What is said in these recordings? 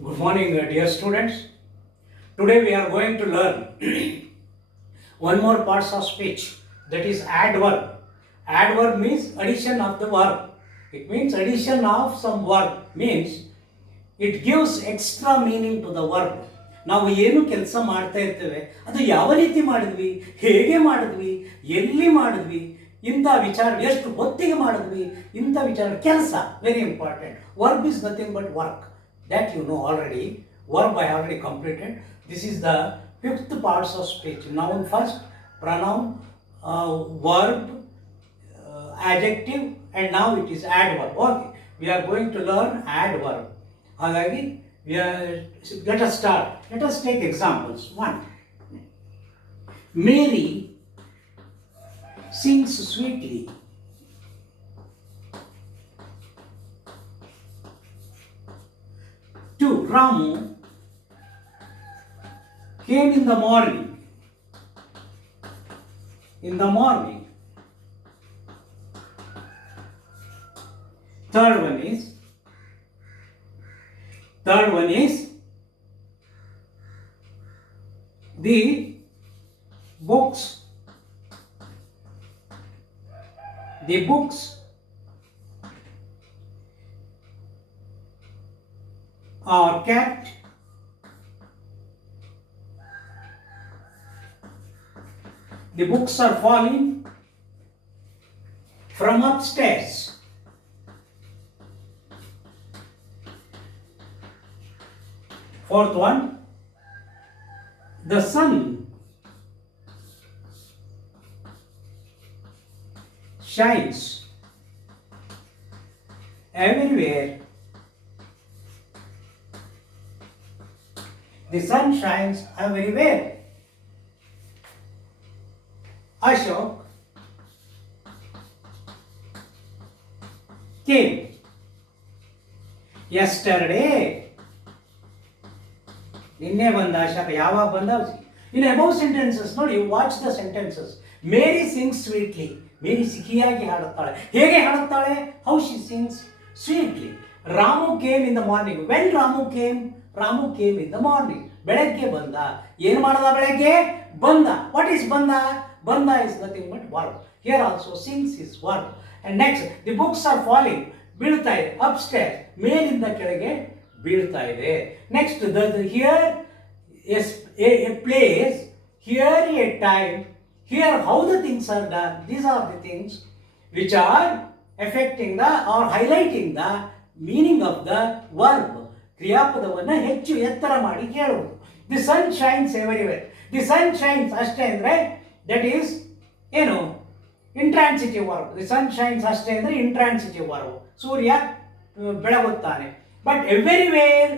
Good morning, dear students. Today we are going to learn one more parts of speech, that is adverb. Adverb means addition of the verb. It means addition of some verb, means it gives extra meaning to the verb. ನಾವು ಏನು ಕೆಲಸ ಮಾಡ್ತಾ ಇರ್ತೇವೆ ಅದು ಯಾವ ರೀತಿ ಮಾಡಿದ್ವಿ, ಹೇಗೆ ಮಾಡಿದ್ವಿ, ಎಲ್ಲಿ ಮಾಡಿದ್ವಿ, ಇಂಥ ವಿಚಾರ ಎಷ್ಟು ಹೊತ್ತಿಗೆ ಮಾಡಿದ್ವಿ, ಇಂಥ ವಿಚಾರ ಕೆಲಸ very important. Verb is nothing but work. That you know already. Verb I already completed. This is the fifth parts of speech. Noun first, pronoun, verb, adjective, and now it is adverb. Okay, we are going to learn adverb. Hagagi, let us start. Let us take examples. One, Mary sings sweetly. 2, Ramu came in the morning. In the morning. Third one is the books. The books are kept the books are falling from upstairs. Fourth one, the sun shines everywhere. The sun shines everywhere. Ashok came yesterday. ನಿನ್ನೆ ಬಂದ ಅಶೋಕ. ಯಾವಾಗ ಬಂದ? In above sentences ನೋಡಿ, watch the sentences. Mary sings sweetly. Mary ಸಿಹಿಯಾಗಿ ಹಾಡುತ್ತಾಳೆ. ಹೇಗೆ ಹಾಡುತ್ತಾಳೆ? How she sings sweetly. Ramu came in the morning. When Ramu came? Ramu came in the morning. ಬೆಳಗ್ಗೆ ಬಂದ. ಏನು ಮಾಡದ? ಬೆಳಗ್ಗೆ ಬಂದ. ವಾಟ್ ಈಸ್ ಬಂದ? ಬಂದ is nothing but verb. Here also sings is verb. And next, the books are falling. ಬೀಳ್ತಾ ಇದೆ. Upstairs. ಮೇಲಿಂದ ಕೆಳಗೆ ಬೀಳ್ತಾ ಇದೆ. Next, here is a place, here a time, here how the things are done. These are the things which are affecting the or highlighting the meaning of the verb. ಕ್ರಿಯಾಪದವನ್ನು ಹೆಚ್ಚು ಎತ್ತರ ಮಾಡಿ ಕೇಳುವುದು. The sun shines everywhere. The sun shines ಅಷ್ಟೇ ಅಂದರೆ that is ಏನು, intransitive verb. The sun shines ಅಷ್ಟೇ ಅಂದರೆ ಇಂಟ್ರಾನ್ಸಿಟಿವ್ ವರ್ಬ್. ಸೂರ್ಯ ಬೆಳಗುತ್ತಾನೆ. ಬಟ್ ಎವ್ರಿವೇರ್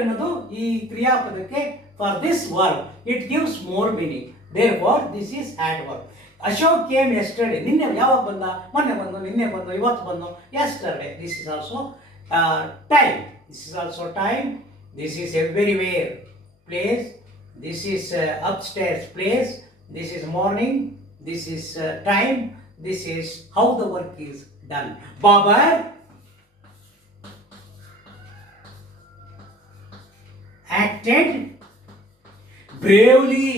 ಅನ್ನೋದು ಈ ಕ್ರಿಯಾಪದಕ್ಕೆ for this verb it gives more meaning. Therefore this is adverb. Ashok came yesterday. ನಿನ್ನೆ ಯಾವಾಗ ಬಂದ? ಮೊನ್ನೆ ಬಂದು, ನಿನ್ನೆ ಬಂದು, ಇವತ್ತು ಬಂದು. Yesterday. This is also time. This is also time. This is everywhere place. This is upstairs place. This is morning. This is time. This is how the work is done. Babar acted bravely.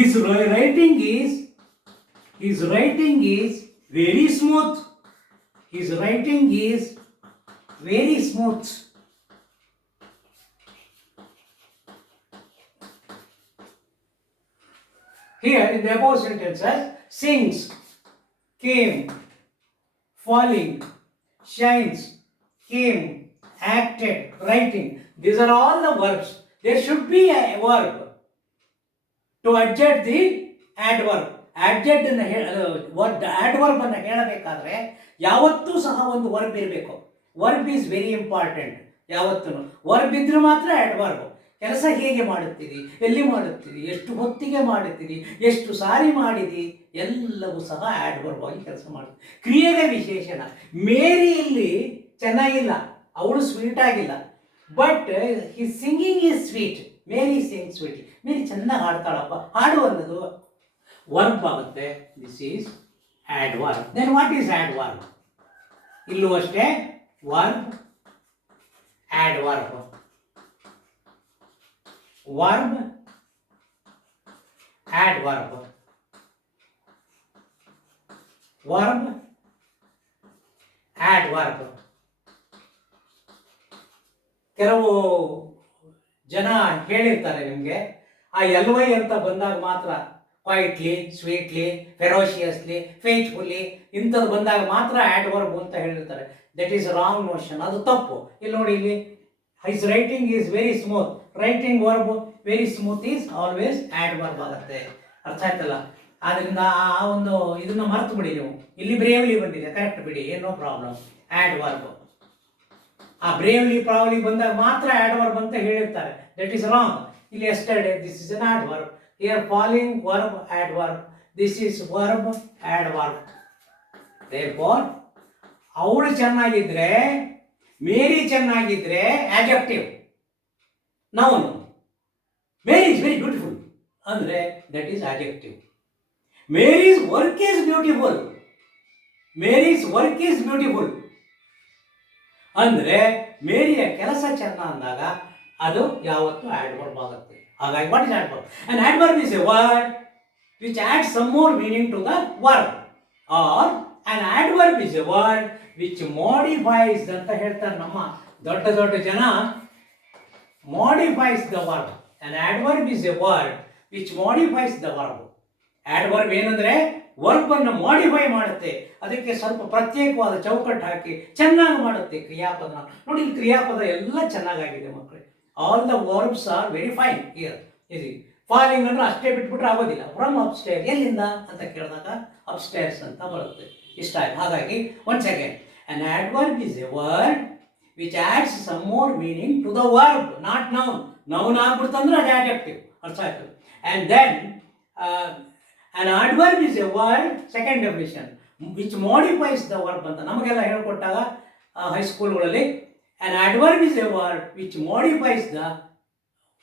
His writing is very smooth. His writing is very smooth. Here in the above sentences, sings, came, falling, shines, came, acted, writing. These are all the verbs. There should be a verb to adjust the adverb. Adjective adverb ಅನ್ನು ಹೇಳಬೇಕಾದ್ರೆ ಯಾವತ್ತೂ ಸಹ ಒಂದು verb ಇರಬೇಕು. Verb is very important. ಯಾವತ್ತೂ verb ಇದ್ರೆ ಮಾತ್ರ ಆಡ್ವರ್ಬ್. ಕೆಲಸ ಹೇಗೆ ಮಾಡುತ್ತೀರಿ, ಎಲ್ಲಿ ಮಾಡುತ್ತೀರಿ, ಎಷ್ಟು ಹೊತ್ತಿಗೆ ಮಾಡುತ್ತೀರಿ, ಎಷ್ಟು ಸಾರಿ ಮಾಡಿದಿ, ಎಲ್ಲವೂ ಸಹ ಆಡ್ವರ್ಬ್ ಆಗಿ ಕೆಲಸ ಮಾಡುತ್ತೆ. ಕ್ರಿಯೆಗೆ ವಿಶೇಷಣ. ಮೇರಿಯಲ್ಲಿ ಚೆನ್ನಾಗಿಲ್ಲ, ಅವಳು ಸ್ವೀಟ್ ಆಗಿಲ್ಲ, but he singing is sweet. Mary sing sweet. Mary ಚೆನ್ನಾಗಿ ಹಾಡ್ತಾಳಪ್ಪ. ಹಾಡು ಅನ್ನೋದು ವರ್ಬ್ ಆಗುತ್ತೆ. This is adverb. Then what is adverb? ಇಲ್ಲೂ ಅಷ್ಟೇ verb adverb, verb adverb, verb adverb. ಕೆಲವು ಜನ ಹೇಳಿರ್ತಾರೆ ನಿಮಗೆ ಆ ಎಲ್ ವೈ ಅಂತ ಬಂದಾಗ ಮಾತ್ರ ಕ್ವೈಟ್ಲಿ, ಸ್ವೀಟ್ಲಿ, ಫೆರೋಷಿಯಸ್ಲಿ, ಫೇತ್ಫುಲ್ಲಿ ಇಂಥದ್ದು ಬಂದಾಗ ಮಾತ್ರ ಆ್ಯಡ್ ವರ್ಬ್ ಅಂತ ಹೇಳಿರ್ತಾರೆ. ದಟ್ ಈಸ್ ರಾಂಗ್ ನೋಷನ್, ಅದು ತಪ್ಪು. ಇಲ್ಲಿ ನೋಡಿ, ಇಲ್ಲಿ his writing is very smooth, writing verb very smooth is always add verb ಆಗುತ್ತೆ. ಅರ್ಥ ಆಯ್ತಲ್ಲ? ಆದ್ದರಿಂದ ಆ ಒಂದು ಇದನ್ನ ಮರ್ತು ಬಿಡಿ ನೀವು. ಇಲ್ಲಿ ಬ್ರೇವ್ಲಿ ಬಂದಿದೆ, ಕರೆಕ್ಟ್ ಬಿಡಿ, ಏನೋ ಪ್ರಾಬ್ಲಮ್. ಆ್ಯಡ್ ವರ್ಬ್ ಆ ಬ್ರೇವ್ಲಿ ಪ್ರಾವ್ಲಿ ಬಂದಾಗ ಮಾತ್ರ ಆ್ಯಡ್ ವರ್ಬ್ ಅಂತ ಹೇಳಿರ್ತಾರೆ. That is wrong. ಇಲ್ಲಿ yesterday, this is an adverb. Here following verb adverb, this is verb adverb. Therefore ಅವಳು ಚೆನ್ನಾಗಿದ್ರೆ, ಮೇರಿ ಚೆನ್ನಾಗಿದ್ರೆ adjective. Noun Mary is very beautiful ಅಂದರೆ that is adjective. Mary's work is beautiful, Mary's work is beautiful ಅಂದರೆ ಮೇರಿಯ ಕೆಲಸ ಚೆನ್ನ ಅಂದಾಗ ಅದು ಯಾವತ್ತೂ ಆ್ಯಡ್ ವರ್ಬ್ ಆಗುತ್ತೆ. ಹಾಗಾಗಿ what is adverb? And adverb is a word which add some more meaning to the verb, or an adverb is a word which modifies ಅಂತ ಹೇಳ್ತಾರೆ ನಮ್ಮ ದೊಡ್ಡ ದೊಡ್ಡ ಜನ. Modifies the verb. An adverb is a word which modifies the verb. Adverb ಏನಂದರೆ ವರ್ಬನ್ನು ಮಾಡಿಫೈ ಮಾಡುತ್ತೆ, ಅದಕ್ಕೆ ಸ್ವಲ್ಪ ಪ್ರತ್ಯೇಕವಾದ ಚೌಕಟ್ಟು ಹಾಕಿ ಚೆನ್ನಾಗಿ ಮಾಡುತ್ತೆ ಕ್ರಿಯಾಪದ. ನೋಡಿ, ಇಲ್ಲಿ ಕ್ರಿಯಾಪದ ಎಲ್ಲ ಚೆನ್ನಾಗಾಗಿದೆ ಮಕ್ಕಳೇ. All the verbs are very fine here. ಇದು ಫಾಲಿಂಗ್ ಅಂದ್ರೆ ಅಷ್ಟೇ ಬಿಟ್ಬಿಟ್ರೆ ಆಗೋದಿಲ್ಲ. ಫ್ರಮ್ ಅಪ್ಸ್ಟೇರ್, ಎಲ್ಲಿಂದ ಅಂತ ಕೇಳಿದಾಗ ಅಪ್ಸ್ಟೇರ್ಸ್ ಅಂತ ಬರುತ್ತೆ. ಇಷ್ಟ ಆಯ್ತು. ಹಾಗಾಗಿ once again, an adverb is a word which adds some more meaning to the verb, not noun. Noun ಆಗ್ಬಿಡ್ತಂದ್ರೆ ಅದು ಆಡ್ಜೆಕ್ಟಿವ್. ಅರ್ಥ ಆಯ್ತು? And then an adverb is a word, second definition, which modifies the verb ಅಂತ ನಮಗೆಲ್ಲ ಹೇಳ್ಕೊಟ್ಟಾಗ ಹೈಸ್ಕೂಲ್ಗಳಲ್ಲಿ an adverb is a word which modifies the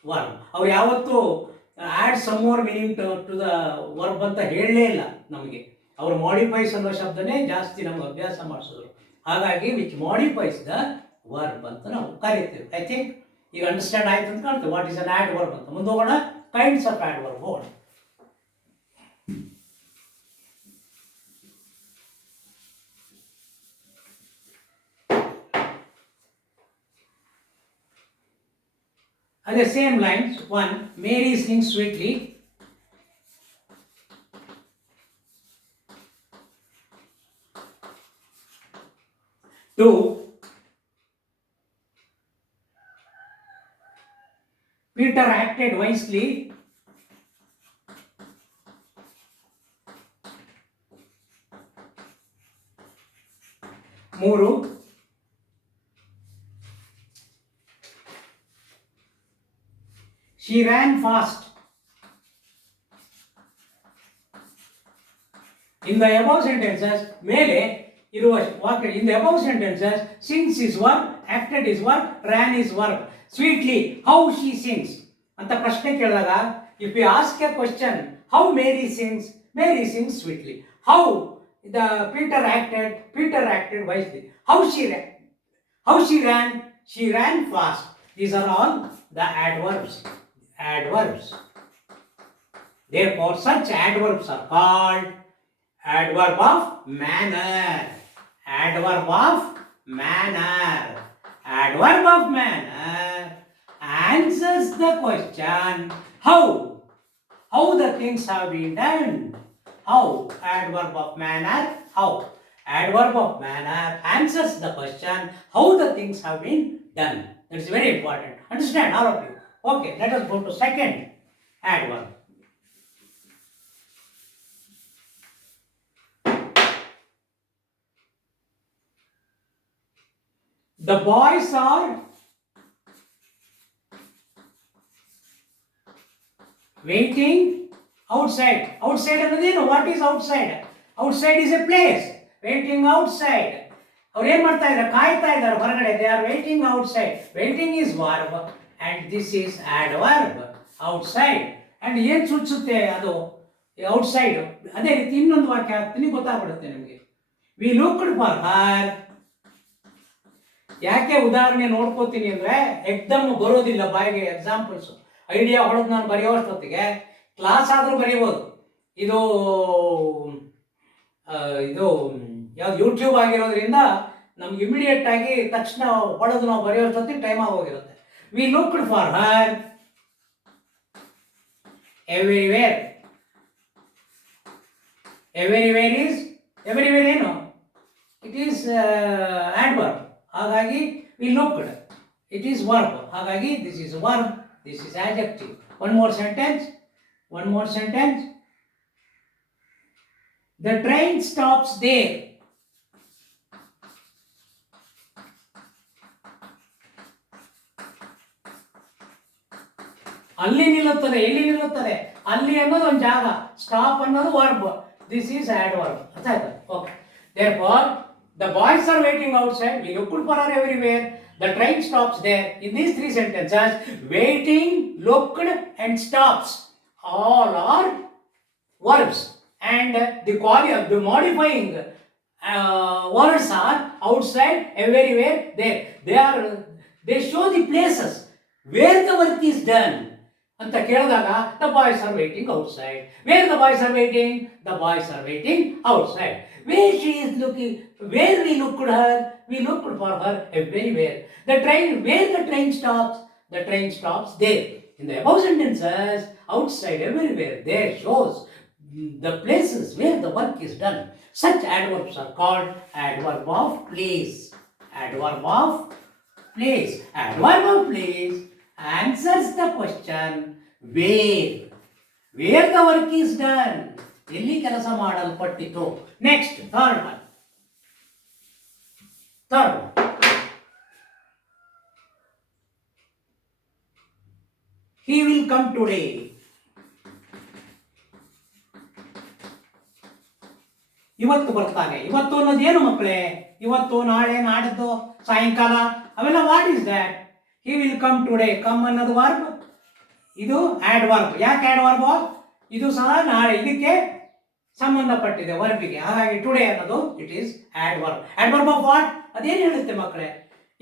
verb. ಅವ್ರು ಯಾವತ್ತೂ add some more meaning to the verb ಅಂತ ಹೇಳಲೇ ಇಲ್ಲ ನಮಗೆ. ಅವರು ಮಾಡಿಫೈಸ್ ಅನ್ನೋ ಶಬ್ದನೇ ಜಾಸ್ತಿ ನಮ್ಗೆ ಅಭ್ಯಾಸ ಮಾಡಿಸಿದ್ರು. ಹಾಗಾಗಿ ವಿಚ್ ಮಾಡಿಫೈಸ್ ದ ವರ್ಬ್ ಅಂತ ನಾವು ಕರಿತೀವಿ. ಐ ಥಿಂಕ್ ಈಗ ಅಂಡರ್ಸ್ಟ್ಯಾಂಡ್ ಆಯ್ತು ಅಂತ ಕಾಣ್ತೇವೆ what is an adverb ಅಂತ. ಮುಂದೆ ಹೋಗೋಣ, ಕೈಂಡ್ಸ್ ಆಫ್ ಆ್ಯಡ್ ವರ್ಬ್ ಹೋಗೋಣ. On the same lines, 1. Mary sings sweetly. 2. Peter acted wisely. 3. She ran fast. In the above sentences, ಮೇಲೆ ಇರುವ ವಾಕ್ಯ, in the above sentences, sings is verb, acted is verb, ran is verb. Sweetly, how she sings ಅಂತ ಪ್ರಶ್ನೆ ಕೇಳಿದಾಗ, if we ask a question, how Mary sings sweetly. How the Peter acted wisely. How she ran fast. These are all the adverbs. Therefore, such adverbs are called adverb of manner. Adverb of manner answers the question how the things have been done. How? Adverb of manner. How? Adverb of manner answers the question how the things have been done. That is very important. Understand, all of you? Okay, let us go to second adverb. The boys are waiting outside. Outside ಅನ್ನೋದೇನು? What is outside? Outside is a place. Waiting outside. ಅವ್ರು ಏನು ಮಾಡ್ತಾ ಇದ್ದಾರೆ? ಕಾಯ್ತಾ ಇದ್ದಾರೆ ಹೊರಗಡೆ. They are waiting outside. Waiting is verb and this is adverb. Outside. And ಏನು ಸೂಚಿಸುತ್ತೆ ಅದು? ಔಟ್ಸೈಡ್. ಅದೇ ರೀತಿ ಇನ್ನೊಂದು ವಾಕ್ಯ ಹಾಕ್ತೀನಿ, ಗೊತ್ತಾಗ್ಬಿಡುತ್ತೆ ನಿಮಗೆ. We looked for her ಯಾಕೆ ಉದಾಹರಣೆ ನೋಡ್ಕೋತೀನಿ ಅಂದರೆ ಎಕ್ದಮ್ ಬರೋದಿಲ್ಲ ಬಾಯಿಗೆ ಎಕ್ಸಾಂಪಲ್ಸು. ಐಡಿಯಾ ಹೊಡೆದು ನಾನು ಬರೆಯೋಷ್ಟೊತ್ತಿಗೆ ಕ್ಲಾಸ್ ಆದರೂ ಬರೀಬೋದು. ಇದು ಇದು ಯಾವ್ದು ಯೂಟ್ಯೂಬ್ ಆಗಿರೋದ್ರಿಂದ ನಮ್ಗೆ ಇಮಿಡಿಯೇಟ್ ಆಗಿ ತಕ್ಷಣ ಹೊಡೆದು ನಾವು ಬರೆಯೋಷ್ಟೊತ್ತಿಗೆ ಟೈಮ್ ಆಗೋಗಿರುತ್ತೆ. We looked for her everywhere. Everywhere is everywhere ಏನು? It is adverb. ಹಾಗಾಗಿ we looked, it is verb. ಹಾಗಾಗಿ this is verb, this is adjective. One more sentence. The train stops there. ಅಲ್ಲಿ ನಿಲ್ಲುತ್ತದೆ. ಎಲ್ಲಿ ನಿಲ್ಲುತ್ತದೆ? ಅಲ್ಲಿ ಅನ್ನೋದು ಒಂದು ಜಾಗ, ಸ್ಟಾಪ್ ಅನ್ನೋದು ವರ್ಬ್. This is adverb. ಅರ್ಥ ಆಯ್ತಾ? Okay. Therefore, the boys are waiting outside. We looked for her everywhere. The train stops there. In these three sentences, waiting, looked, and stops all are verbs. And the modifying words are outside, everywhere, there. They show the places where the work is done. ಅಂತ ಕೇಳಿದಾಗ the boys are waiting outside. Where the boys are waiting? The boys are waiting outside. Where she is looking? Where we looked her? We looked for her everywhere. The train, where the train stops? The train stops there. In the above sentences, outside, everywhere, there shows the places where the work is done. Such adverbs are called adverb of place. Adverb of place. Adverb of place answers the question where the work is done. ಎಲ್ಲಿ ಕೆಲಸ ಮಾಡಲ್ಪಟ್ಟಿತು. Next third one. He will come today. ಇವತ್ತು ಬರ್ತಾನೆ. ಇವತ್ತು ಅನ್ನೋದು ಏನು ಮಕ್ಕಳೇ? ಇವತ್ತು, ನಾಳೆ, ನಾಡಿದ್ದು, ಸಾಯಂಕಾಲ ಅವೆಲ್ಲ what is that? He will come today. Come ಅನ್ನೋದು ವರ್ಬ್, ಇದು ಆಡ್ವರ್ಬ್. ಯಾಕೆ ಆಡ್ವರ್ಬ್? ಇದು ಸಹ ನಾಳೆ, ಇದಕ್ಕೆ ಸಂಬಂಧಪಟ್ಟಿದೆ ವರ್ಬಿಗೆ. ಹಾಗಾಗಿ ಟುಡೇ ಅನ್ನೋದು it is adverb. Adverb of what? ಅದೇನು ಹೇಳುತ್ತೆ ಮಕ್ಕಳೇ?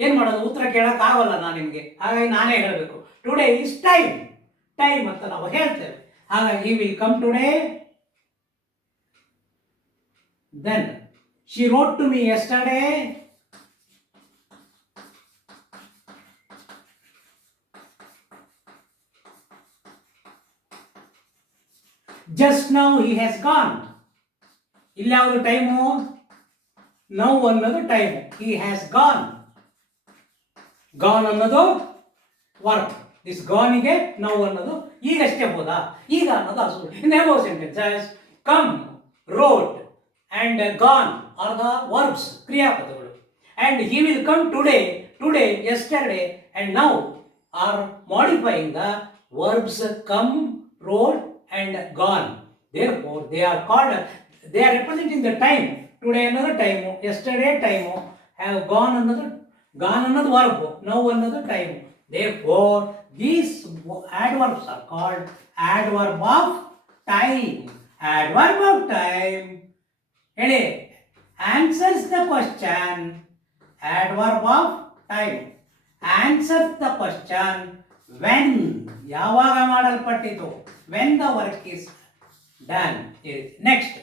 ಏನು ಮಾಡೋದು? ಉತ್ತರ ಕೇಳಕ್ ಆಗಲ್ಲ ನಾನು ನಿಮಗೆ, ಹಾಗಾಗಿ ನಾನೇ ಹೇಳಬೇಕು. Today is time. ಟೈಮ್ ಅಂತ ನಾವು ಹೇಳ್ತೇವೆ. ಹಾಗಾಗಿ he will come today. Then she wrote to me yesterday. Just now he has gone. ಇಲ್ಲಿ ಯಾವುದು ಟೈಮು? ನೌ ಅನ್ನೋದು time. He has gone. Gone ಅನ್ನೋದು ವರ್ಬ್. ದಿಸ್ ಗಾನಿಗೆ ನೌ ಅನ್ನೋದು ಈಗಷ್ಟೇ ಹೋದ. ಈಗ ಅನ್ನೋದು ಅಸು. ಇನ್ above sentences, come, wrote and gone are the verbs, ಕ್ರಿಯಾಪದಗಳು. And he will come today, today, yesterday and now are modifying the verbs come, wrote and gone. Therefore they are called, they are representing the time. Today another time, yesterday time, have gone another verb, now another time. Therefore these adverbs are called adverb of time. Adverb of time ಹೇಳಿ answers the question. Adverb of time answers the question when, ಯಾವಾಗ ಮಾಡಲ್ಪಟ್ಟಿತು, when the work is done. Next,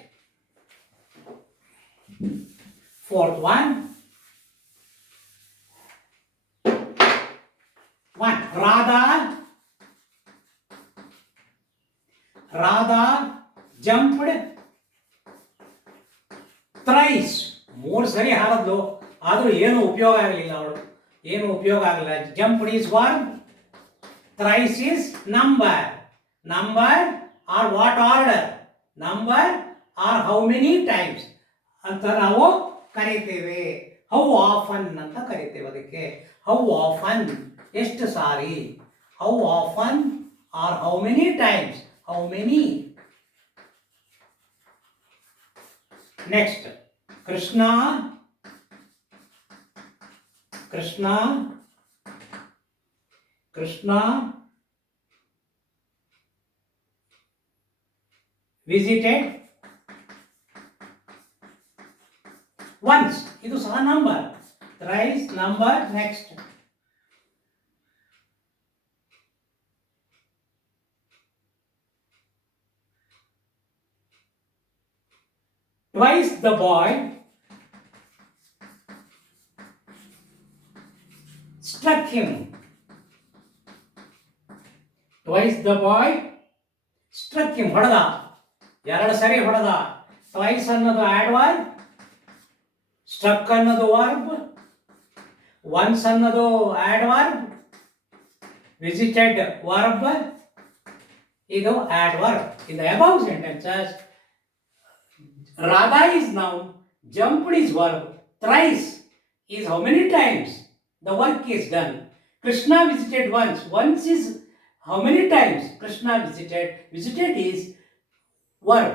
fourth one. Radha jumped thrice. 3 ಸರಿ ಹಾರದ್ಲು, ಆದರೂ ಏನು ಉಪಯೋಗ ಆಗಲಿಲ್ಲ. Jumped is verb, thrice is number. Number are what order? Number are how many times ಅಂತ ನಾವು ಕರಿತೇವೆ. ಹೌ ಆಫನ್ ಅಂತ ಕರಿತೇವೆ ಅದಕ್ಕೆ. ಹೌ ಆಫನ್, ಎಷ್ಟು ಸಾರಿ. How often or how many times. How many. Next, Krishna visited once. ಇದು ಸಹ number. thrice number. Next. Twice the boy struck him. Twice the boy struck him. ಹೊಡೆದ, ಎರಡು ಸರಿ ಹೊಡೆದ. ಟ್ವೈಸ್ ಅನ್ನೋದು ಆಡ್ವರ್ಬ್, ಸ್ಟ್ರಕ್ ಅನ್ನೋದು ವರ್ಬ್, ಒನ್ಸ್ ಅನ್ನೋದು ಆಡ್ವರ್ಬ್, ವಿಸಿಟೆಡ್ ವರ್ಬ್, ಇದು adverb. In the above sentences Radha is noun, jumped is verb, thrice is how many times the work is done. Krishna visited once. Once is how many times Krishna visited. Visited is verb.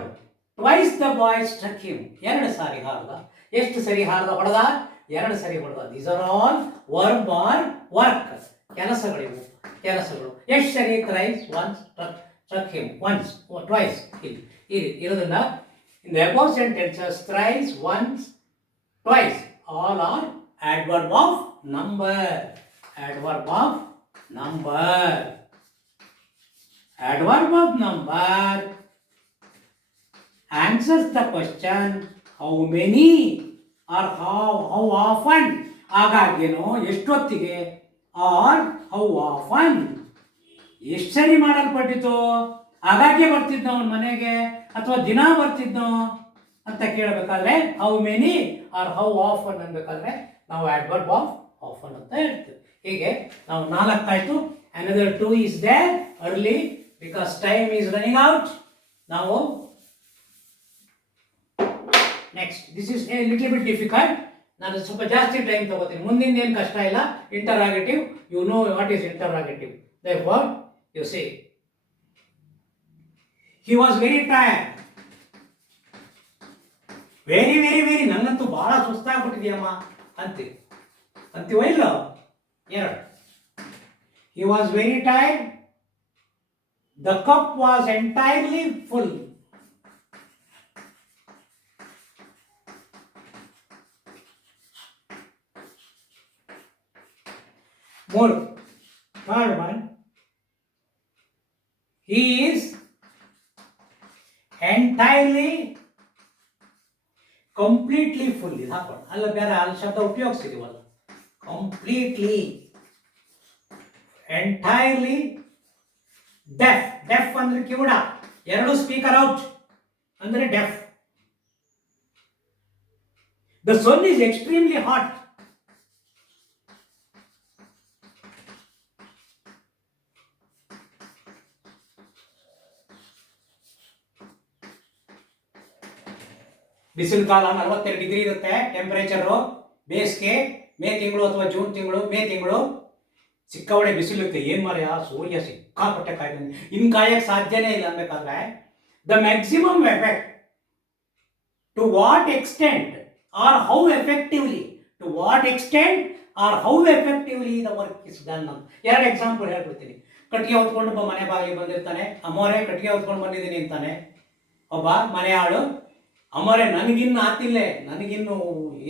Twice the boy struck him. ಎರಡು ಸಾರಿ ಹಾರ್ದ. ಎಷ್ಟು ಸರಿ ಹಾರ್ದ? ಹೊಡೆದ, ಎರಡು ಸರಿ ಹೊಡೆದ. These are all verb or work. ಕೆಲಸಗಳಿವು, ಕೆಲಸಗಳು. ಎಷ್ಟು ಸರಿ? Thrice, once, struck him, once, or twice. ಇರೋದನ್ನ in the above sentences, thrice, once, twice, all are adverb of number. Adverb of number. Adverb of number answers the question how many or how often. ಆಗಾಗ್ಯೇನೋ, ಎಷ್ಟೊತ್ತಿಗೆ, or how often, ಎಷ್ಟು ಸರಿ ಮಾಡಲ್ಪಟ್ಟಿತು. ಆಗಾಗ್ಗೆ ಬರ್ತಿದ್ನೋ ಅವನ ಮನೆಗೆ ಅಥವಾ ದಿನ ಬರ್ತಿದ್ನೋ ಅಂತ ಕೇಳಬೇಕಾದ್ರೆ how many or how often ಅನ್ಬೇಕಾದ್ರೆ ನಾವು ಆಡ್ವರ್ಬ್ ಆಫ್ ಆಫನ್ ಅಂತ ಹೇಳ್ತೀವಿ. ಹೀಗೆ ನಾವು 4 ಆಯ್ತು. Another 2 is there early because time is running out. ನಾವು next, this is a little bit difficult. ನಾನು ಸ್ವಲ್ಪ ಜಾಸ್ತಿ ಟೈಮ್ ತಗೋತೀನಿ. ಮುಂದಿನ ಏನು ಕಷ್ಟ ಇಲ್ಲ. Interrogative, you know what is interrogative. Therefore you see he was very tired. very ನನ್ನಂತೂ ಬಹಳ ಸುಸ್ತಾಗ್ಬಿಟ್ಟಿದೆಯಮ್ಮ ಅಂತೀವೋ ಇಲ್ಲೋ? ಎರಡು. he was very tired. the cup was entirely full. more. third one, he is entirely, completely full. ಇದು ಹಾಕೋಣ. ಅಲ್ಲ ಬೇರೆ ಅಲ್ಲಿ ಶಬ್ದ ಉಪಯೋಗಿಸಿದೀವಲ್ಲ. completely, entirely, deaf. deaf ಅಂದ್ರೆ ಕಿವುಡ. ಎರಡು ಸ್ಪೀಕರ್ ಔಟ್ ಅಂದ್ರೆ deaf. the sun is extremely hot. ಬಿಸಿಲು ಕಾಲ 42 ಡಿಗ್ರಿ ಇರುತ್ತೆ ಟೆಂಪರೇಚರು. ಬೇಸಿಗೆ ಮೇ ತಿಂಗಳು ಅಥವಾ ಜೂನ್ ತಿಂಗಳು, ಮೇ ತಿಂಗಳು ಸಿಕ್ಕಾಪಟ್ಟೆ ಬಿಸಿಲಿರುತ್ತೆ. ಏನು ಮಾರ್ಯ, ಸೂರ್ಯ ಸಿಕ್ಕಾಪಟ್ಟೆ ಕಾಯ್ತಾನೆ. ಇನ್ನು ಕಾಯಕ್ಕೆ ಸಾಧ್ಯನೇ ಇಲ್ಲ ಅನ್ಬೇಕಾದ್ರೆ the maximum effect to what extent or how effectively, to what extent or how effectively the work is done ಅಂತ. ಎರಡು ಎಕ್ಸಾಂಪಲ್ ಹೇಳ್ಬಿಡ್ತೀನಿ. ಕಟ್ಟಿಗೆ ಹೊತ್ಕೊಂಡು ಮನೆ ಬಾಗಿಲಿಗೆ ಬಂದಿರ್ತಾನೆ. ಅಮ್ಮೋರೆ ಕಟ್ಟಿಗೆ ಹೊತ್ಕೊಂಡು ಬಂದಿದ್ದೀನಿ ಅಂತಾನೆ ಒಬ್ಬ ಮನೆ ಆಳು. ಅಮ್ಮರೇ ನನಗಿನ್ನು ಆತಿಲ್ಲ, ನನಗಿನ್ನು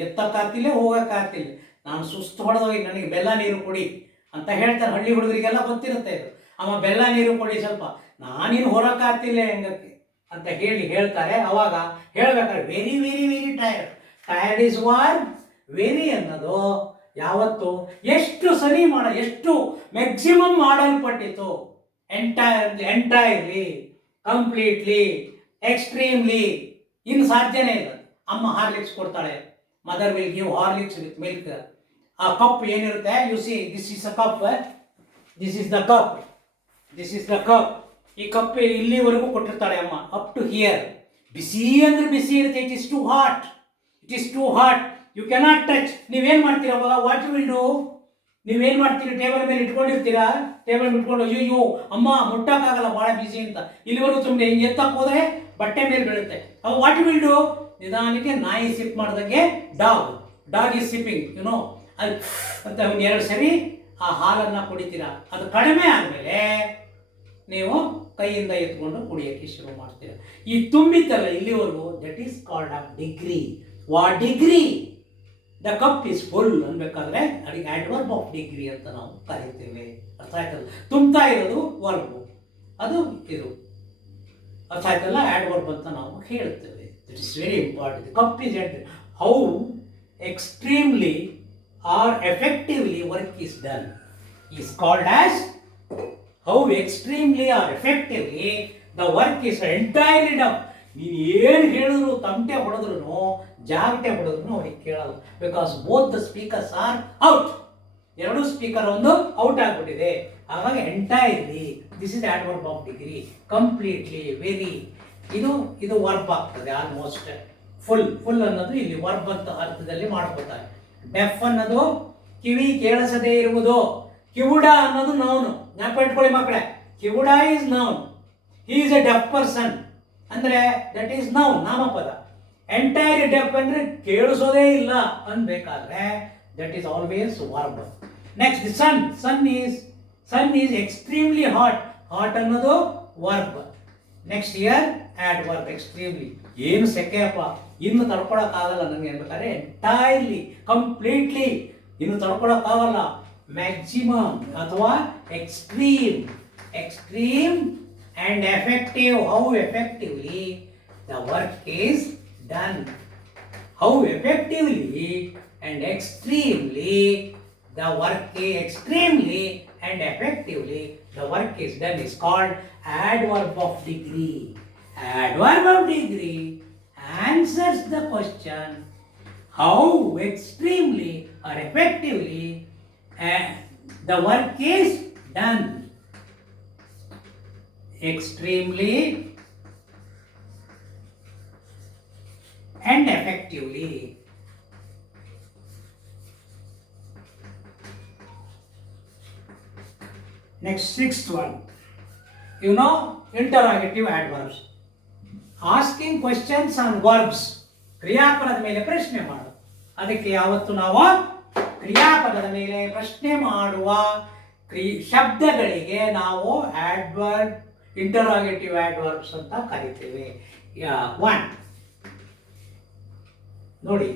ಎತ್ತಕ್ಕಾಗ್ತಿಲ್ಲ, ಹೋಗಕ್ಕಾಗ್ತಿಲ್ಲ, ನಾನು ಸುಸ್ತು ಹೊಡೆದೋಗಿ, ನನಗೆ ಬೆಲ್ಲ ನೀರು ಕೊಡಿ ಅಂತ ಹೇಳ್ತಾರೆ. ಹಳ್ಳಿ ಹುಡುಗರಿಗೆಲ್ಲ ಗೊತ್ತಿರುತ್ತೆ ಇದು. ಅಮ್ಮ ಬೆಲ್ಲ ನೀರು ಕೊಡಿ ಸ್ವಲ್ಪ, ನಾನಿನ್ನು ಹೊರಕ್ಕಾಗ್ತಿಲ್ಲ ಹೆಂಗಕ್ಕೆ ಅಂತ ಹೇಳ್ತಾರೆ. ಅವಾಗ ಹೇಳ್ಬೇಕಾದ್ರೆ very tired. Tired is verb. Very ಅನ್ನೋದು ಯಾವತ್ತು ಎಷ್ಟು ಸರಿ ಎಷ್ಟು ಮ್ಯಾಕ್ಸಿಮಮ್ ಮಾಡಲ್ಪಟ್ಟಿತ್ತು. Entirely, completely, extremely. ಇನ್ನು ಸಾಧ್ಯನೇ ಇಲ್ಲ. ಅಮ್ಮ ಹಾರ್ಲಿಕ್ಸ್ ಕೊಡ್ತಾಳೆ. Mother will give Horlicks with milk. ಆ ಕಪ್ ಏನಿರುತ್ತೆ, you see this is a cup, this is the cup, this is the cup. ಈ ಕಪ್ ಇಲ್ಲಿವರೆಗೂ ಕೊಟ್ಟಿರ್ತಾಳೆ ಅಮ್ಮ, ಅಪ್ ಟು ಹಿಯರ್. ಬಿಸಿ ಅಂದ್ರೆ ಬಿಸಿ ಇರುತ್ತೆ. It is too hot, it is too hot, you cannot touch. ನೀವೇನು ಮಾಡ್ತೀರಾ ಅವಾಗ? What will do? ನೀವೇನು ಮಾಡ್ತೀರಿ? ಟೇಬಲ್ ಮೇಲೆ ಇಟ್ಕೊಂಡಿರ್ತೀರಾ. ಟೇಬಲ್ ಇಟ್ಕೊಂಡು ಅಯ್ಯೋ ಅಮ್ಮ ಮುಟ್ಟಕ್ಕಾಗಲ್ಲ, ಭಾಳ ಬಿಸಿ ಅಂತ. ಇಲ್ಲಿವರೆಗೂ ಸುಮ್ಮನೆ ಹಿಂಗೆ ಎತ್ತಕ್ಕೆ ಹೋದರೆ ಬಟ್ಟೆ ಮೇಲೆ ಬೀಳುತ್ತೆ. ಅವು ವಾಟ್ ವಿಲ್ ಡೂ? ನಿಧಾನಕ್ಕೆ ನಾಯಿ ಸಿಪ್ ಮಾಡಿದಂಗೆ ಡಾಗ್ ಈಸ್ ಸಿಪ್ಪಿಂಗ್, ಯುನೋ ಅಲ್ಲಿ ಅಂತ ಒಂದು 2 ಸರಿ ಆ ಹಾಲನ್ನು ಕುಡಿತೀರಾ. ಅದು ಕಡಿಮೆ ಆದಮೇಲೆ ನೀವು ಕೈಯಿಂದ ಎತ್ಕೊಂಡು ಕುಡಿಯೋಕ್ಕೆ ಶುರು ಮಾಡ್ತೀರಾ. ಈ ತುಂಬಿತ್ತಲ್ಲ ಇಲ್ಲಿವರೆಗೂ, that is called a degree. What degree? The cup is full ಅನ್ಬೇಕಾದ್ರೆ ಅದಕ್ಕೆ ಆಡ್ವರ್ಬ್ ಆಫ್ ಡಿಗ್ರಿ ಅಂತ ನಾವು ಕರೀತೇವೆ. ಅರ್ಥ ಆಯ್ತಲ್ಲ? ತುಂಬ್ತಾ ಇರೋದು ವರ್ಬು, ಅದು ಇದು ಅರ್ಥ ಆಯ್ತಲ್ಲ? ಆಡ್ವರ್ಬ್ ಅಂತ ನಾವು ಹೇಳ್ತೇವೆ. It is very important. Cup is how extremely or effectively work is done is called as how extremely or effectively the work is entirely done. ನೀನು ಏನು ಹೇಳಿದ್ರು, ತಮಟೆ ಹೊಡೆದ್ರು ಜಾಗಟೆ ಹೊಡೆದ್ರು ಅವ್ರಿಗೆ ಕೇಳಲ್ಲ. Because both the speakers are out. ಎರಡು ಸ್ಪೀಕರ್ ಒಂದು ಔಟ್ ಆಗಿಬಿಟ್ಟಿದೆ. ಹಾಗಾಗಿ entirely this is adverb of degree. Completely, very, ಇದು ವರ್ಬ್ ಆಗ್ತದೆ. ಆಲ್ಮೋಸ್ಟ್ ಫುಲ್ ಅನ್ನೋದು ಇಲ್ಲಿ ವರ್ಬ್ ಅಂತ ಅರ್ಥದಲ್ಲಿ ಮಾಡ್ಕೋತಾರೆ. ಡೆಫ್ ಅನ್ನೋದು ಕಿವಿ ಕೇಳಿಸದೇ ಇರುವುದು. ಕಿವುಡ ಅನ್ನೋದು ನೌನು. ಜ್ಞಾಪಕ ಇಟ್ಕೊಳ್ಳಿ ಮಕ್ಕಳೇ, ಕಿವುಡ is noun. He is a deaf person ಅಂದರೆ ದಟ್ ಈಸ್ ನೌನ್, ನಾಮಪದ. ಎಂಟೈರ್ ಡೆಫ್ ಅಂದರೆ ಕೇಳಿಸೋದೇ ಇಲ್ಲ ಅನ್ಬೇಕಾದ್ರೆ that is always verb. Next sun is extremely hot. Hot ಅನ್ನೋದು verb. Next year adverb extremely. ಏನು ಸೆಕೆಯಪ್ಪ, ಇನ್ನು ತಡ್ಕೊಳಕ್ಕಾಗಲ್ಲ ನನಗೆ ಅನ್ಬೇಕಾದ್ರೆ ಎಂಟೈರ್ಲಿ, ಕಂಪ್ಲೀಟ್ಲಿ, ಇನ್ನು ತಡ್ಕೊಳಕ್ಕಾಗಲ್ಲ. ಮ್ಯಾಕ್ಸಿಮಮ್ ಅಥವಾ extreme and effective, how effectively the work is done. How effectively and extremely the work is done is called adverb of degree. Adverb of degree answers the question how extremely or effectively the work is done. Extremely and effectively. Next, sixth one. You know, interrogative adverbs. Asking questions on verbs. ಕ್ರಿಯಾಪದದ ಮೇಲೆ ಪ್ರಶ್ನೆ ಮಾಡು. ಅದಕ್ಕೆ ಯಾವತ್ತು ನಾವು ಕ್ರಿಯಾಪದದ ಮೇಲೆ ಪ್ರಶ್ನೆ ಮಾಡುವ ಶಬ್ದಗಳಿಗೆ ನಾವು ಆಡ್ವರ್ಬ್, ಇಂಟರಾಗೇಟಿವ್ ಆಡ್ವರ್ಬ್ಸ್ ಅಂತ ಕರಿತೇವೆ. ಒನ್ ನೋಡಿ,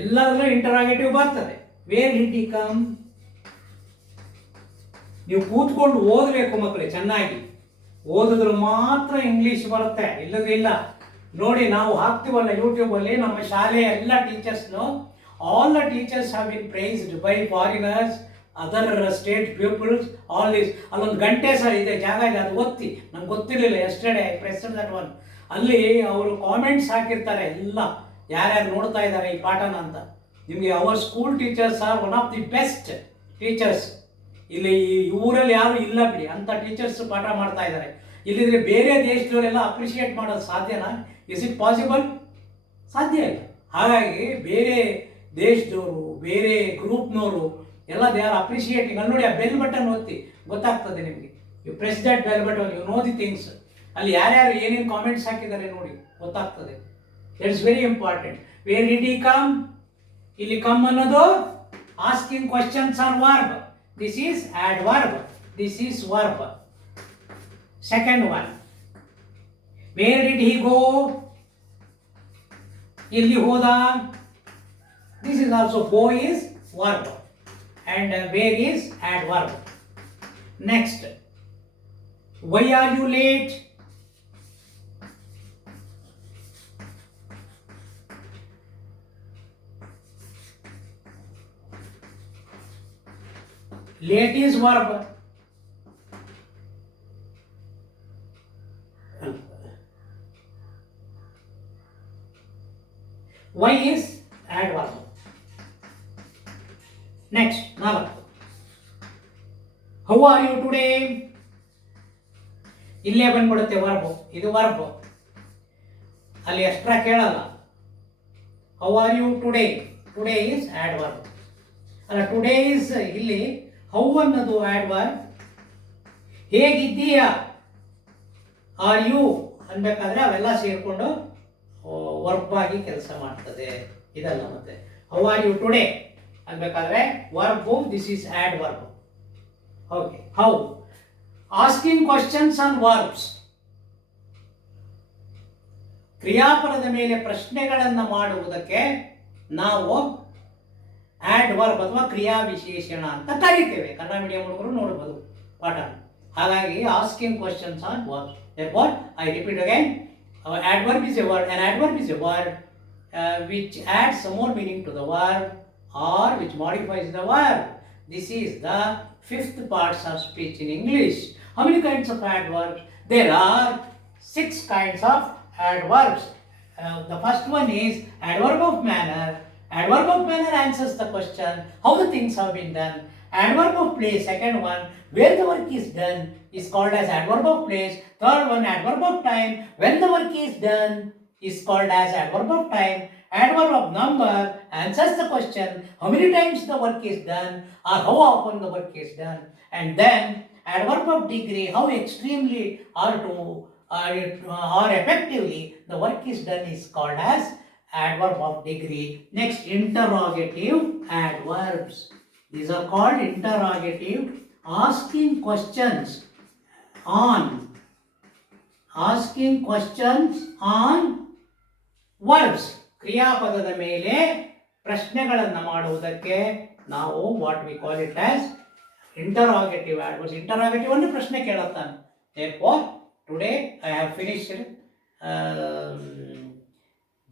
ಎಲ್ಲದರಲ್ಲೂ ಇಂಟರಾಗೇಟಿವ್ ಬರ್ತದೆ. Wear did he come? ನೀವು ಕೂತ್ಕೊಂಡು ಓದಬೇಕು ಮಕ್ಕಳೇ, ಚೆನ್ನಾಗಿ ಓದಿದ್ರು ಮಾತ್ರ ಇಂಗ್ಲಿಷ್ ಬರುತ್ತೆ, ಇಲ್ಲದಿಲ್ಲ. ನೋಡಿ, ನಾವು ಹಾಕ್ತೀವಲ್ಲ ಯೂಟ್ಯೂಬಲ್ಲಿ ನಮ್ಮ ಶಾಲೆಯ ಎಲ್ಲ ಟೀಚರ್ಸ್ನು, all the teachers have been praised by foreigners, other state peoples, all this. ಅಲ್ಲೊಂದು ಗಂಟೆ ಸಹ ಇದೆ, ಜಾಗ ಇದೆ, ಅದು ಓದ್ತಿ. ನಂಗೆ ಗೊತ್ತಿರಲಿಲ್ಲ, yesterday I pressed that one. ಅಲ್ಲಿ ಅವರು ಕಾಮೆಂಟ್ಸ್ ಹಾಕಿರ್ತಾರೆ, ಎಲ್ಲ ಯಾರ್ಯಾರು ನೋಡ್ತಾ ಇದ್ದಾರೆ ಈ ಪಾಠನ ಅಂತ. ನಿಮಗೆ our school teachers R one of the best teachers. ಇಲ್ಲಿ ಈ ಊರಲ್ಲಿ ಯಾರು ಇಲ್ಲ ಬಿಡಿ, ಅಂಥ ಟೀಚರ್ಸ್ ಪಾಠ ಮಾಡ್ತಾ ಇದ್ದಾರೆ. ಇಲ್ಲಿದ್ರೆ ಬೇರೆ ದೇಶದವರೆಲ್ಲ ಅಪ್ರಿಷಿಯೇಟ್ ಮಾಡೋದು ಸಾಧ್ಯನಾ? Is it possible? ಸಾಧ್ಯ ಇಲ್ಲ. ಹಾಗಾಗಿ ಬೇರೆ ದೇಶದವರು, ಬೇರೆ ಗ್ರೂಪ್ನವರು ಎಲ್ಲ ದೇ ಆರ್ ಅಪ್ರಿಷಿಯೇಟಿಂಗ್. ಅಲ್ಲಿ ನೋಡಿ, ಆ ಬೆಲ್ ಬಟನ್ ಒತ್ತಿ, ಗೊತ್ತಾಗ್ತದೆ ನಿಮಗೆ. You press that bell button, you know the things. ಅಲ್ಲಿ ಯಾರ್ಯಾರು ಏನೇನು ಕಾಮೆಂಟ್ಸ್ ಹಾಕಿದ್ದಾರೆ ನೋಡಿ, ಗೊತ್ತಾಗ್ತದೆ. That is very important. Where did he come? ಇಲ್ಲಿ ಕಮ್ ಅನ್ನೋದು asking questions on verb. This is adverb, this is verb. Second one, where did he go? ಇಲ್ಲಿ ಹೋದ. This is also go is verb and where is adverb. Next, why are you late? Late is verb. Why is adverb. Next, now, how are you today? ಇಲ್ಲೇ ಬಂದ್ಬಿಡುತ್ತೆ ವರ್ಬ್. ಇದು ವರ್ಬ್, ಅಲ್ಲಿ extra ಕೇಳಲ್ಲ. How are you today? Today is adverb. ಅಲ್ಲ, today is ಇಲ್ಲಿ how ಅನ್ನೋದು adverb. ಹೇಗಿದ್ದೀಯಾ? Are you ಅನ್ಬೇಕಾದ್ರೆ ಅವೆಲ್ಲ ಸೇರಿಕೊಂಡು ವರ್ಬ್ ಆಗಿ ಕೆಲಸ ಮಾಡ್ತದೆ. ಇದಲ್ಲ ಮತ್ತೆ ಹೌ ಆರ್ ಯು ಟುಡೇ ಅನ್ಬೇಕಾದ್ರೆ verb, this is adverb. Okay. How? Asking questions on verbs. ಕ್ರಿಯಾಪದದ ಮೇಲೆ ಪ್ರಶ್ನೆಗಳನ್ನು ಮಾಡುವುದಕ್ಕೆ ನಾವು ಆಡ್ವರ್ಬ್ ಅಥವಾ ಕ್ರಿಯಾ ವಿಶೇಷಣ ಅಂತ ಕರಿತೇವೆ. ಕನ್ನಡ ಮೀಡಿಯಂ ಹುಡುಗರು ನೋಡ್ಬೋದು ಪಾಠ. ಹಾಗಾಗಿ asking questions on verbs. Therefore, I repeat again, adverb is a word. An adverb is a word which adds some more meaning to the verb or which modifies the verb. This is the fifth parts of speech in English. How many kinds of adverbs? There are 6 kinds of adverbs. The first one is adverb of manner. Adverb of manner answers the question how the things have been done. Adverb of place, second one, where the work is done, is called as adverb of place. Third one, adverb of time, when the work is done, is called as adverb of time. Adverb of number answers the question how many times the work is done or how often the work is done. And then adverb of degree, how extremely or effectively the work is done, is called as adverb of degree. Next, interrogative adverbs. These are called interrogative, asking questions on verbs. ಕ್ರಿಯಾಪದದ ಮೇಲೆ ಪ್ರಶ್ನೆಗಳನ್ನು ಮಾಡುವುದಕ್ಕೆ ನಾವು what we call it as interrogative adverbs. Interrogative ಅಂದರೆ ಪ್ರಶ್ನೆ ಕೇಳುತ್ತಾನೆ. Therefore, today I have finished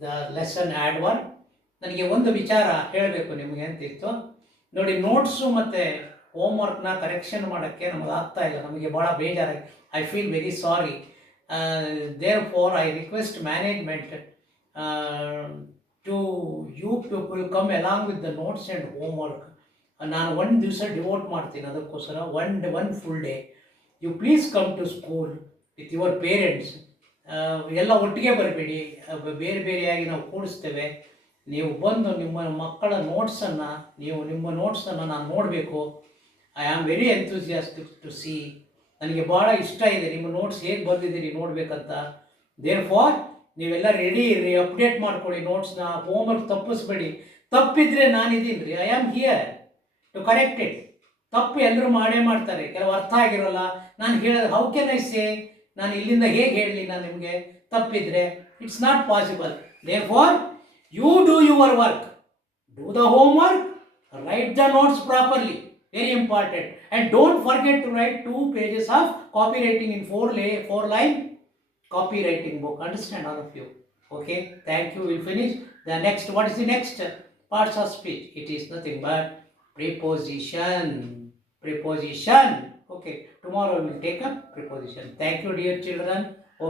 the lesson adverb. ನನಗೆ ಒಂದು ವಿಚಾರ ಹೇಳಬೇಕು ನಿಮಗೆ ಅಂತಿತ್ತು ನೋಡಿ. ನೋಟ್ಸು ಮತ್ತು ಹೋಮ್ವರ್ಕ್ನ ಕರೆಕ್ಷನ್ ಮಾಡೋಕ್ಕೆ ನಮಗೆ ಆಗ್ತಾ ಇಲ್ಲ, ನಮಗೆ ಭಾಳ ಬೇಜಾರಾಗಿ. I feel very sorry. Therefore, I request management to you people come along with the notes and homework. ನಾನು ಒಂದು ದಿವಸ ಡಿವೋಟ್ ಮಾಡ್ತೀನಿ ಅದಕ್ಕೋಸ್ಕರ, one full day. You please come to school with your parents. ಎಲ್ಲ ಒಟ್ಟಿಗೆ ಬರಬೇಡಿ, ಬೇರೆ ಬೇರೆಯಾಗಿ ನಾವು ಕೂಡಿಸ್ತೇವೆ. ನೀವು ಬಂದು ನಿಮ್ಮ ಮಕ್ಕಳ ನಿಮ್ಮ ನೋಟ್ಸನ್ನು ನಾನು ನೋಡಬೇಕು. I am very enthusiastic to see. ನನಗೆ ಭಾಳ ಇಷ್ಟ ಇದೆ ನಿಮ್ಮ ನೋಟ್ಸ್ ಹೇಗೆ ಬರೆದಿದ್ದೀರಿ ನೋಡಬೇಕಂತ. ದೇರ್ಫಾರ್ ನೀವೆಲ್ಲ ರೆಡಿ ಇರ್ರಿ, ಅಪ್ಡೇಟ್ ಮಾಡ್ಕೊಳ್ಳಿ ನೋಟ್ಸ್ನ. ಹೋಮ್ವರ್ಕ್ ತಪ್ಪಿಸ್ಬೇಡಿ. ತಪ್ಪಿದ್ರೆ ನಾನಿದ್ದೀನಿ ರೀ, I am here to correct it. ತಪ್ಪು ಎಲ್ಲರೂ ಮಾಡೇ ಮಾಡ್ತಾರೆ, ಕೆಲವು ಅರ್ಥ ಆಗಿರೋಲ್ಲ. ನಾನು ಹೇಳೋದು ಹೌ ಕ್ಯಾನ್ ಐ ಸೇ, ನಾನು ಇಲ್ಲಿಂದ ಹೇಗೆ ಹೇಳಲಿ ನಾನು ನಿಮಗೆ ತಪ್ಪಿದ್ರೆ? It's not possible. Therefore you do your work, do the homework, write the notes properly, very important. And don't forget to write 2 pages of copywriting in 4 line copywriting book. Understand, all of you? Okay, thank you. We'll finish the next. What is the next parts of speech? It is nothing but preposition. Okay, tomorrow we will take up preposition. Thank you, dear children.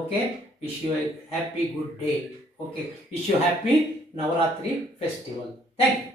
Okay, wish you a happy good day. Okay, wish you happy Navaratri festival. Thank you.